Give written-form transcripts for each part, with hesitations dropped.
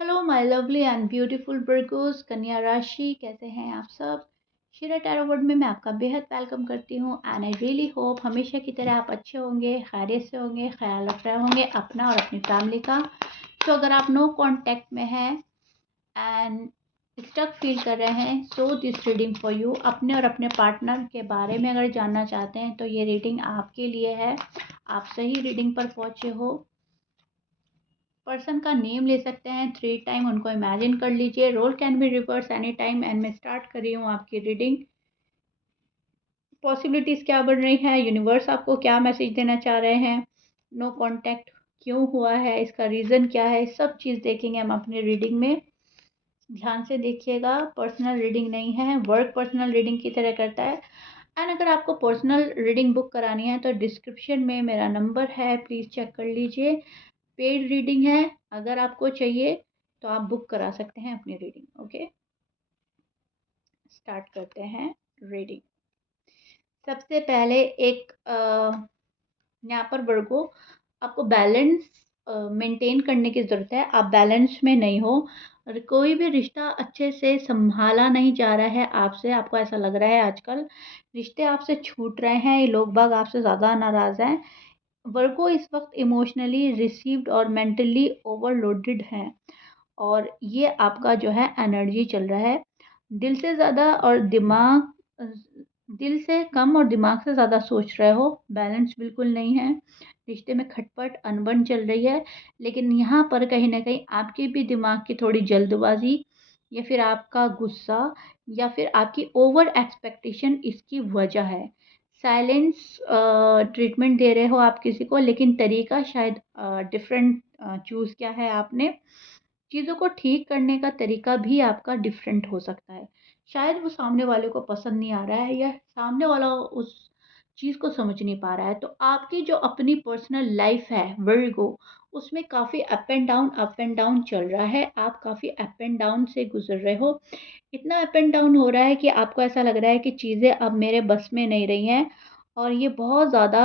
Hello my lovely and beautiful Virgo's कन्या राशि, कैसे हैं आप सब। शिरा टैरो वर्ड में मैं आपका बेहद वेलकम करती हूँ एंड आई रियली होप हमेशा की तरह आप अच्छे होंगे, खैरियत से होंगे, ख्याल रख रहे होंगे अपना और अपनी फैमिली का। तो अगर आप नो कांटेक्ट में हैं एंड स्टक फील कर रहे हैं, so this reading for you. अपने और अपने पार्टनर के बारे में अगर जानना चाहते हैं तो ये रीडिंग आपके लिए है। आप सही रीडिंग पर पहुँचे हो। पर्सन का नेम ले सकते हैं, 3 टाइम उनको इमेजिन कर लीजिए। Role can be reverse any time and मैं स्टार्ट कर रही हूँ आपकी रीडिंग। पॉसिबिलिटीज क्या बन रही है, यूनिवर्स आपको क्या मैसेज देना चाह रहे हैं, नो कांटेक्ट क्यों हुआ है, इसका रीज़न क्या है, सब चीज़ देखेंगे हम अपनी रीडिंग में। ध्यान से देखिएगा, पर्सनल रीडिंग नहीं है, वर्क पर्सनल रीडिंग की तरह करता है। एंड अगर आपको पर्सनल रीडिंग बुक करानी है तो डिस्क्रिप्शन में मेरा नंबर है, प्लीज़ चेक कर लीजिए। पेड रीडिंग है, अगर आपको चाहिए तो आप बुक करा सकते हैं अपनी रीडिंग। ओके, स्टार्ट करते हैं रीडिंग। सबसे पहले एक यहाँ पर वर्गो, आपको बैलेंस मेंटेन करने की ज़रूरत है। आप बैलेंस में नहीं हो और कोई भी रिश्ता अच्छे से संभाला नहीं जा रहा है आपसे। आपको ऐसा लग रहा है आजकल रिश्ते आपसे छूट रहे हैं, ये लोग बाग आपसे ज़्यादा नाराज़ हैं। वर्गो इस वक्त इमोशनली रिसीव्ड और मेंटली ओवरलोडेड हैं और ये आपका जो है एनर्जी चल रहा है। दिल से ज़्यादा और दिमाग दिल से कम और दिमाग से ज़्यादा सोच रहे हो। बैलेंस बिल्कुल नहीं है, रिश्ते में खटपट अनबन चल रही है। लेकिन यहाँ पर कहीं ना कहीं आपके भी दिमाग की थोड़ी जल्दबाजी या फिर आपका गुस्सा या फिर आपकी ओवर एक्सपेक्टेशन इसकी वजह है। साइलेंस ट्रीटमेंट दे रहे हो आप किसी को, लेकिन तरीका शायद डिफरेंट चूज़ किया है आपने। चीज़ों को ठीक करने का तरीका भी आपका डिफरेंट हो सकता है। शायद वो सामने वाले को पसंद नहीं आ रहा है या सामने वाला उस चीज़ को समझ नहीं पा रहा है। तो आपकी जो अपनी पर्सनल लाइफ है वर्गो, उसमें काफ़ी अप एंड डाउन चल रहा है। आप काफ़ी अप एंड डाउन से गुजर रहे हो। इतना अप एंड डाउन हो रहा है कि आपको ऐसा लग रहा है कि चीज़ें अब मेरे बस में नहीं रही हैं और ये बहुत ज़्यादा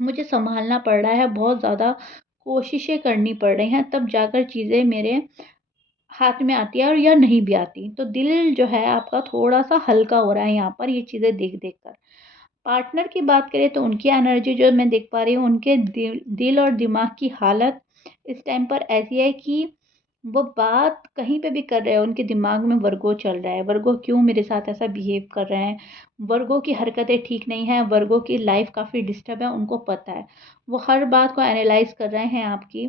मुझे सँभालना पड़ रहा है, बहुत ज़्यादा कोशिशें करनी पड़ रही हैं, तब जाकर चीज़ें मेरे हाथ में आती है और या नहीं भी आती। तो दिल जो है आपका थोड़ा-सा हल्का हो रहा है यहाँ पर ये चीज़ें देख-देख कर। पार्टनर की बात करें तो उनकी एनर्जी जो मैं देख पा रही हूँ, उनके दिल और दिमाग की हालत इस टाइम पर ऐसी है कि वो बात कहीं पे भी कर रहे हैं, उनके दिमाग में वर्गो चल रहा है। वर्गो क्यों मेरे साथ ऐसा बिहेव कर रहे हैं? वर्गो की हरकतें ठीक नहीं हैं, वर्गो की लाइफ़ काफ़ी डिस्टर्ब है, उनको पता है। वो हर बात को एनालाइज़ कर रहे हैं आपकी।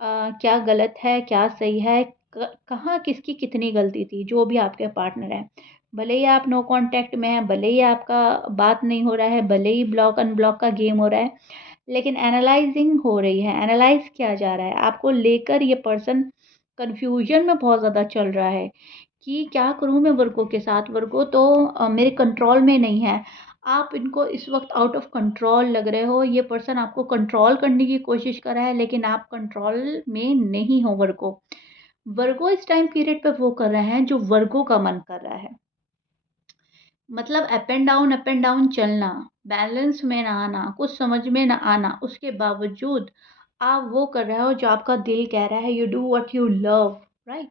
क्या गलत है, क्या सही है, कहाँ किसकी कितनी गलती थी, जो भी आपके पार्टनर हैं। भले ही आप नो कांटेक्ट में हैं, भले ही आपका बात नहीं हो रहा है, भले ही ब्लॉक अनब्लॉक का गेम हो रहा है, लेकिन एनालाइजिंग हो रही है, एनालाइज किया जा रहा है। आपको लेकर ये पर्सन कन्फ्यूजन में बहुत ज़्यादा चल रहा है कि क्या करूँ मैं वर्गो के साथ? वर्गो तो मेरे कंट्रोल में नहीं है। आप इनको इस वक़्त आउट ऑफ कंट्रोल लग रहे हो। ये पर्सन आपको कंट्रोल करने की कोशिश कर रहा है, लेकिन आप कंट्रोल में नहीं हो वर्गो। वर्गो इस टाइम पीरियड पे वो कर रहे हैं जो वर्गो का मन कर रहा है। मतलब अप एंड डाउन चलना, बैलेंस में ना आना, कुछ समझ में ना आना, उसके बावजूद आप वो कर रहे हो जो आपका दिल कह रहा है। You do what you love, right?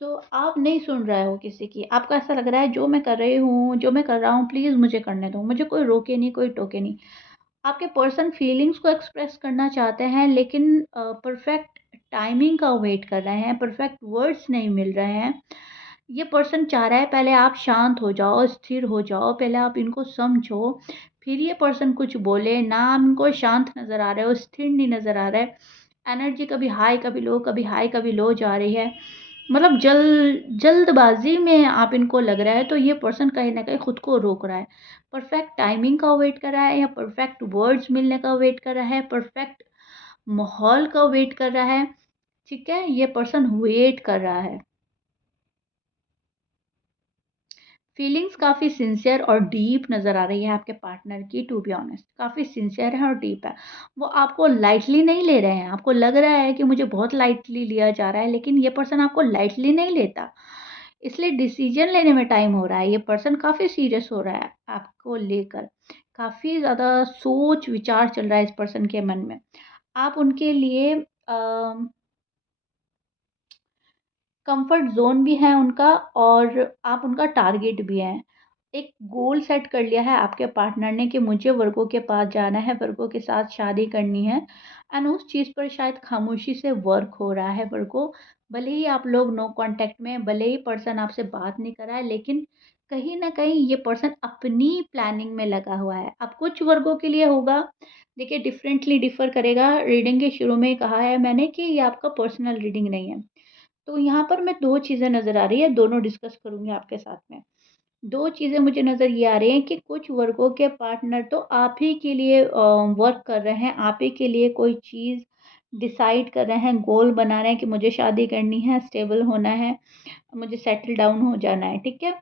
So आप नहीं सुन रहे हो किसी की। आपको ऐसा लग रहा है जो मैं कर रही हूँ, जो मैं कर रहा हूँ, प्लीज़ मुझे करने दो, मुझे कोई रोके नहीं, कोई टोके नहीं। आपके पर्सन फीलिंग्स को एक्सप्रेस करना चाहते हैं, लेकिन परफेक्ट टाइमिंग का वेट कर रहे हैं, परफेक्ट वर्ड्स नहीं मिल रहे हैं। ये पर्सन चाह रहा है पहले आप शांत हो जाओ, स्थिर हो जाओ, पहले आप इनको समझो, फिर ये पर्सन कुछ बोले। ना आप इनको शांत नज़र आ रहे हो, स्थिर नहीं नज़र आ रहा है। एनर्जी कभी हाई कभी लो, कभी हाई कभी लो जा रही है। मतलब जल्दबाजी में आप इनको लग रहा है, तो ये पर्सन कहीं न कहीं खुद को रोक रहा है। परफेक्ट टाइमिंग का वेट कर रहा है या परफेक्ट वर्ड्स मिलने का वेट कर रहा है, परफेक्ट माहौल का वेट कर रहा है, ठीक है? ये पर्सन वेट कर रहा है। फीलिंग्स काफ़ी सिंसियर और डीप नज़र आ रही है आपके पार्टनर की, टू बी ऑनेस्ट काफ़ी सिंसियर है और डीप है। वो आपको लाइटली नहीं ले रहे हैं। आपको लग रहा है कि मुझे बहुत लाइटली लिया जा रहा है, लेकिन ये पर्सन आपको लाइटली नहीं लेता। इसलिए डिसीजन लेने में टाइम हो रहा है। ये पर्सन काफ़ी सीरियस हो रहा है आपको लेकर। काफ़ी ज़्यादा सोच विचार चल रहा है इस पर्सन के मन में। आप उनके लिए कंफर्ट ज़ोन भी है उनका और आप उनका टारगेट भी हैं। एक गोल सेट कर लिया है आपके पार्टनर ने कि मुझे वर्गों के पास जाना है, वर्गों के साथ शादी करनी है एंड उस चीज़ पर शायद खामोशी से वर्क हो रहा है वर्गों। भले ही आप लोग नो कॉन्टैक्ट में हैं, भले ही पर्सन आपसे बात नहीं कर रहा है, लेकिन कहीं न कहीं ये पर्सन अपनी प्लानिंग में लगा हुआ है। अब कुछ वर्गों के लिए होगा, देखिए डिफरेंटली डिफ़र करेगा। रीडिंग के शुरू में कहा है मैंने कि ये आपका पर्सनल रीडिंग नहीं है। तो यहाँ पर मैं 2 चीज़ें नज़र आ रही है, दोनों डिस्कस करूँगी आपके साथ में। 2 चीज़ें मुझे नज़र ये आ रही हैं कि कुछ वर्गों के पार्टनर तो आप ही के लिए वर्क कर रहे हैं, आप ही के लिए कोई चीज़ डिसाइड कर रहे हैं, गोल बना रहे हैं कि मुझे शादी करनी है, स्टेबल होना है, मुझे सेटल डाउन हो जाना है, ठीक है?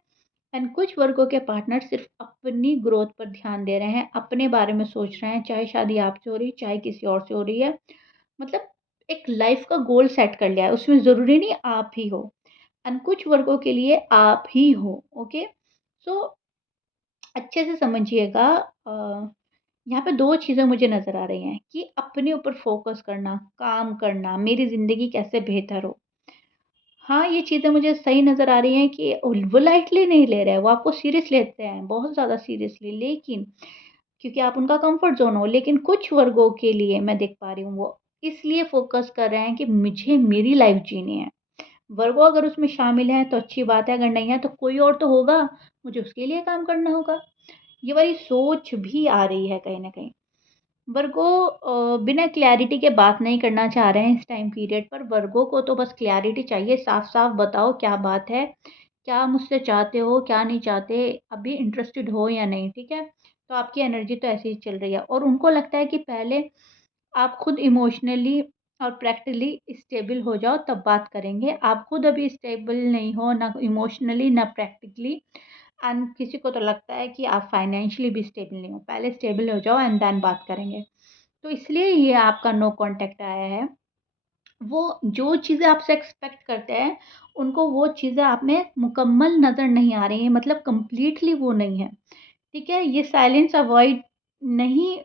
एंड कुछ वर्गों के पार्टनर सिर्फ़ अपनी ग्रोथ पर ध्यान दे रहे हैं, अपने बारे में सोच रहे हैं, चाहे शादी आपसे हो रही है, चाहे किसी और से हो रही है। मतलब एक लाइफ़ का गोल सेट कर लिया है, उसमें ज़रूरी नहीं आप ही हो एंड कुछ वर्गों के लिए आप ही हो, ओके? सो अच्छे से समझिएगा। यहाँ पे 2 चीज़ें मुझे नज़र आ रही हैं कि अपने ऊपर फ़ोकस करना, काम करना, मेरी ज़िंदगी कैसे बेहतर हो। हाँ, ये चीज़ें मुझे सही नज़र आ रही हैं कि वो लाइटली नहीं ले रहे हैं, वो आपको सीरियस लेते हैं, बहुत ज़्यादा सीरियसली, लेकिन क्योंकि आप उनका कम्फ़र्ट ज़ोन हो। लेकिन कुछ वर्गों के लिए मैं देख पा रही हूँ, वो इसलिए फ़ोकस कर रहे हैं कि मुझे मेरी लाइफ़ जीनी है। वर्गो अगर उसमें शामिल हैं तो अच्छी बात है, अगर नहीं है तो कोई और तो होगा, मुझे उसके लिए काम करना होगा। ये वाली सोच भी आ रही है कहीं न कहीं। वर्गो बिना क्लैरिटी के बात नहीं करना चाह रहे हैं इस टाइम पीरियड पर। वर्गो को तो बस क्लैरिटी चाहिए, साफ-साफ बताओ क्या बात है, क्या मुझसे चाहते हो, क्या नहीं चाहते, अभी इंटरेस्टेड हो या नहीं, ठीक है? तो आपकी एनर्जी तो ऐसे ही चल रही है और उनको लगता है कि पहले आप खुद इमोशनली और प्रैक्टिकली स्टेबल हो जाओ तब बात करेंगे। आप खुद अभी स्टेबल नहीं हो, ना इमोशनली ना प्रैक्टिकली एंड किसी को तो लगता है कि आप फाइनेंशियली भी स्टेबल नहीं हो। पहले स्टेबल हो जाओ एंड देन बात करेंगे। तो इसलिए ये आपका नो कॉन्टैक्ट आया है। वो जो चीज़ें आपसे एक्सपेक्ट करते हैं, उनको वो चीज़ें आप में मुकम्मल नज़र नहीं आ रही हैं, मतलब कंप्लीटली वो नहीं है। ठीक है? ये साइलेंस अवॉइड नहीं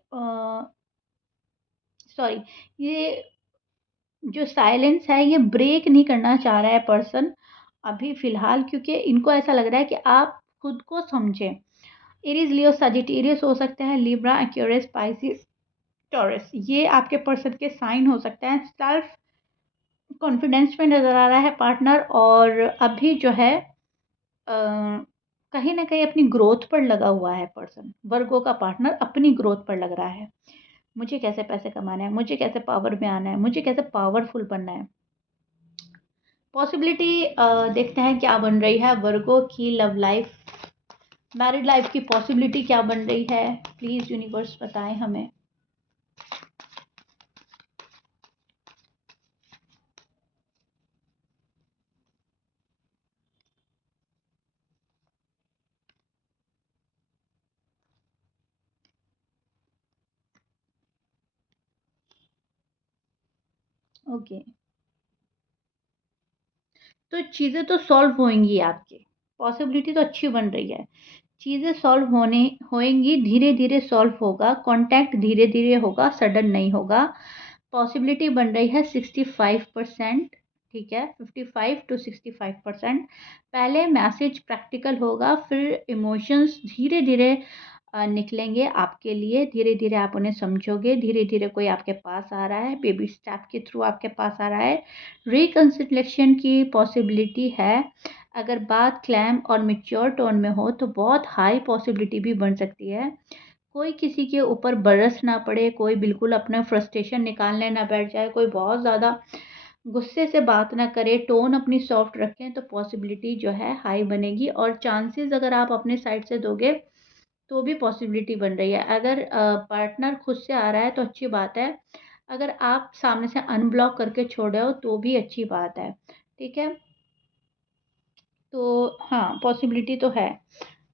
सॉरी, ये जो साइलेंस है ये ब्रेक नहीं करना चाह रहा है पर्सन अभी फ़िलहाल, क्योंकि इनको ऐसा लग रहा है कि आप खुद को समझें। एरीज़, लियो, सजिटेरियस हो सकते हैं, लिब्रा, एक्वेरियस, स्पाइसिस, टॉरस, ये आपके पर्सन के साइन हो सकते हैं। सेल्फ कॉन्फिडेंस में नज़र आ रहा है पार्टनर और अभी जो है कहीं न कहीं अपनी ग्रोथ पर लगा हुआ है पर्सन। वर्गो का पार्टनर अपनी ग्रोथ पर लग रहा है। मुझे कैसे पैसे कमाने हैं, मुझे कैसे पावर में आना है, मुझे कैसे पावरफुल बनना है। पॉसिबिलिटी देखते हैं क्या बन रही है वर्गो की लव लाइफ, मैरिड लाइफ की पॉसिबिलिटी क्या बन रही है। प्लीज़ यूनिवर्स बताएं हमें। ओके, तो चीज़ें तो सॉल्व होएंगी आपकी, पॉसिबिलिटी तो अच्छी बन रही है। चीज़ें सॉल्व होने होएंगी, धीरे धीरे सॉल्व होगा, कांटेक्ट धीरे धीरे होगा, सडन नहीं होगा। पॉसिबिलिटी बन रही है 65%, ठीक है, 55 to 65%। पहले मैसेज प्रैक्टिकल होगा, फिर इमोशंस धीरे धीरे निकलेंगे आपके लिए, धीरे धीरे आप उन्हें समझोगे, धीरे धीरे कोई आपके पास आ रहा है, बेबी स्टेप के थ्रू आपके पास आ रहा है। रिकन्सिलेशन की पॉसिबिलिटी है। अगर बात क्लैम और मैच्योर टोन में हो तो बहुत हाई पॉसिबिलिटी भी बन सकती है। कोई किसी के ऊपर बरस ना पड़े, कोई बिल्कुल अपना फ्रस्ट्रेशन निकालने ना बैठ जाए, कोई बहुत ज़्यादा गुस्से से बात ना करे, टोन अपनी सॉफ्ट रखें, तो पॉसिबिलिटी जो है हाई बनेगी और चांसेस अगर आप अपने साइड से दोगे तो भी पॉसिबिलिटी बन रही है। अगर पार्टनर खुद से आ रहा है तो अच्छी बात है, अगर आप सामने से अनब्लॉक करके छोड़ रहे हो तो भी अच्छी बात है, ठीक है? तो हाँ, पॉसिबिलिटी तो है।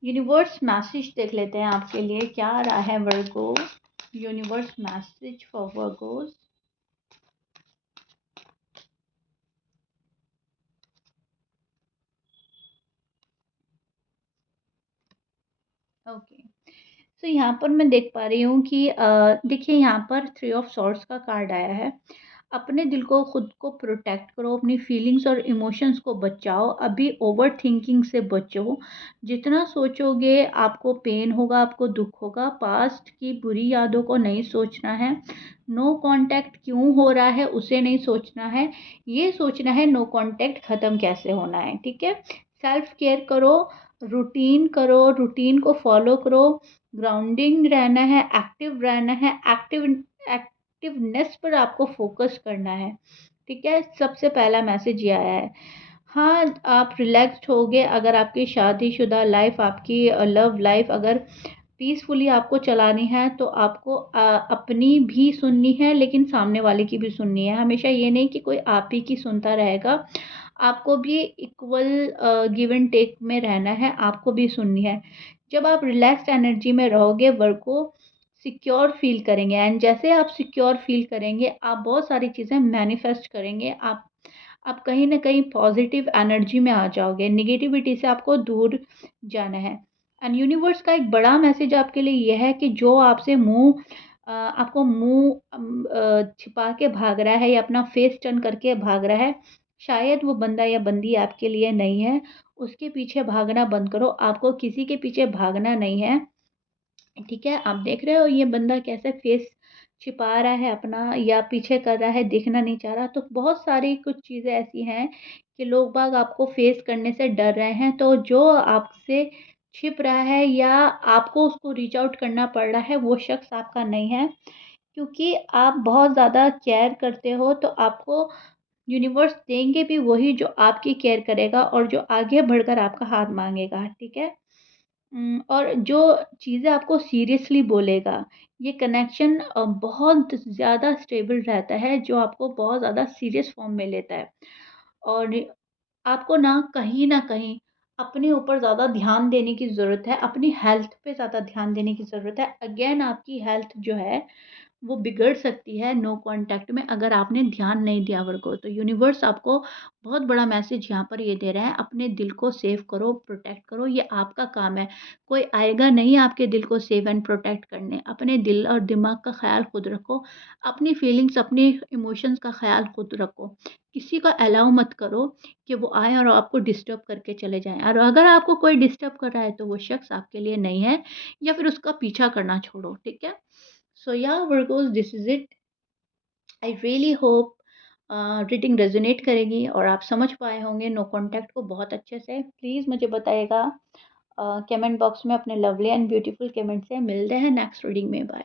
यूनिवर्स मैसेज देख लेते हैं आपके लिए क्या आ रहा है Virgo. Universe message for Virgos. Okay, तो यहाँ पर मैं देख पा रही हूँ कि देखिए यहाँ पर थ्री ऑफ सॉर्ड्स का कार्ड आया है। अपने दिल को खुद को प्रोटेक्ट करो, अपनी फीलिंग्स और इमोशंस को बचाओ, अभी ओवरथिंकिंग से बचो। जितना सोचोगे आपको पेन होगा, आपको दुःख होगा। पास्ट की बुरी यादों को नहीं सोचना है, नो कॉन्टैक्ट क्यों हो रहा है उसे नहीं सोचना है, ये सोचना है नो कॉन्टैक्ट ख़त्म कैसे होना है, ठीक है? सेल्फ केयर करो, रूटीन को फॉलो करो, ग्राउंडिंग रहना है, एक्टिव रहना है, एक्टिवनेस पर आपको फोकस करना है, ठीक है? सबसे पहला मैसेज ये आया है। हाँ, आप रिलैक्स्ड होगे अगर आपकी शादीशुदा लाइफ, आपकी लव लाइफ अगर पीसफुली आपको चलानी है तो आपको अपनी भी सुननी है, लेकिन सामने वाले की भी सुननी है। हमेशा ये नहीं कि कोई आप ही की सुनता रहेगा, आपको भी इक्वल गिव एंड टेक में रहना है, आपको भी सुननी है। जब आप रिलैक्स्ड एनर्जी में रहोगे, वर्क को सिक्योर फील करेंगे, एंड जैसे आप सिक्योर फील करेंगे, आप बहुत सारी चीज़ें मैनिफेस्ट करेंगे। आप कहीं न कहीं पॉज़िटिव एनर्जी में आ जाओगे, नेगेटिविटी से आपको दूर जाना है। एंड यूनिवर्स का एक बड़ा मैसेज आपके लिए ये है कि जो आपसे आपको छिपा के भाग रहा है या अपना फेस टर्न करके भाग रहा है, शायद वो बंदा या बंदी आपके लिए नहीं है। उसके पीछे भागना बंद करो, आपको किसी के पीछे भागना नहीं है, ठीक है? आप देख रहे हो ये बंदा कैसे फेस छिपा रहा है अपना या पीछे कर रहा है, दिखना नहीं चाह रहा। तो बहुत सारी कुछ चीज़ें ऐसी हैं कि लोग बाग आपको फेस करने से डर रहे हैं। तो जो आपसे छिप रहा है या आपको उसको रीच आउट करना पड़ रहा है, वो शख्स आपका नहीं है, क्योंकि आप बहुत ज़्यादा केयर करते हो, तो आपको यूनिवर्स देंगे भी वही जो आपकी केयर करेगा और जो आगे बढ़कर आपका हाथ माँगेगा, ठीक है? और जो चीज़ें आपको सीरियसली बोलेगा, ये कनेक्शन बहुत ज़्यादा स्टेबल रहता है, जो आपको बहुत ज़्यादा सीरियस फॉर्म में लेता है। और आपको ना कहीं न कहीं अपने ऊपर ज़्यादा ध्यान देने की ज़रूरत है, अपनी हेल्थ पे ज़्यादा ध्यान देने की ज़रूरत है। अगेन आपकी हेल्थ जो है वो बिगड़ सकती है नो कॉन्टैक्ट में, अगर आपने ध्यान नहीं दिया को। तो यूनिवर्स आपको बहुत बड़ा मैसेज यहाँ पर ये दे रहा है, अपने दिल को सेव करो, प्रोटेक्ट करो, ये आपका काम है। कोई आएगा नहीं आपके दिल को सेव एंड प्रोटेक्ट करने। अपने दिल और दिमाग का ख़्याल खुद रखो, अपनी फीलिंग्स, अपने इमोशंस का ख़्याल खुद रखो। किसी को अलाउ मत करो कि वो आएँ और आपको डिस्टर्ब करके चले जाएँ, और अगर आपको कोई डिस्टर्ब कर रहा है तो वो शख्स आपके लिए नहीं है, या फिर उसका पीछा करना छोड़ो, ठीक है? So yeah, Virgos, this is it. I really hope reading resonate करेगी और आप समझ पाए होंगे नो कॉन्टैक्ट को बहुत अच्छे से। प्लीज़ मुझे बताइएगा कमेंट बॉक्स में अपने लवली एंड ब्यूटीफुल कमेंट से। मिलते हैं नेक्स्ट रीडिंग में। बाय।